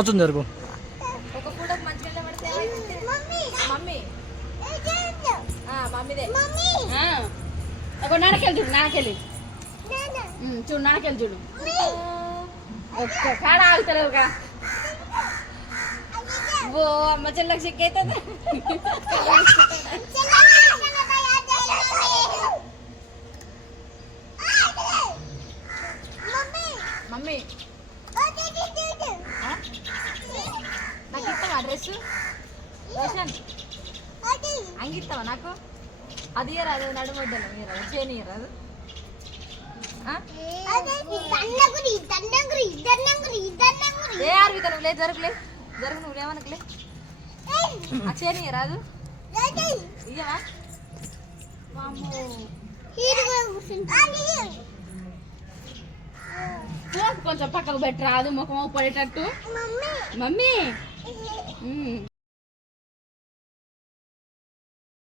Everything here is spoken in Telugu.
అతను జరుగు. ఒక ఫోటోకి మంచిగా పడితే మమ్మీ మమ్మీదే నాకెళ్ళి చూడు, నాకెళ్ళి చూడు, నాకెళ్ళి చూడు. ఒక్క కాడ ఆగుతలేవుగా. ఓ అమ్మ చెల్లకి సిక్ అవుతుంది. మమ్మీ నాకు ఇస్తావా డ్రెస్? రోషన్ అంగిస్తావా నాకు? అది రాదు, నడుమొడ్డను మీరు చేయని రాదు. ఏ ఆర్విక నువ్వు లేదు, జరుగులే జరుగు, నువ్వు లేవనకులే. చేయని రాదు, ఇయ్యవా? కొంచెం పక్కకు పెట్టి రాదు, ముఖం పడేటట్టు. మమ్మీ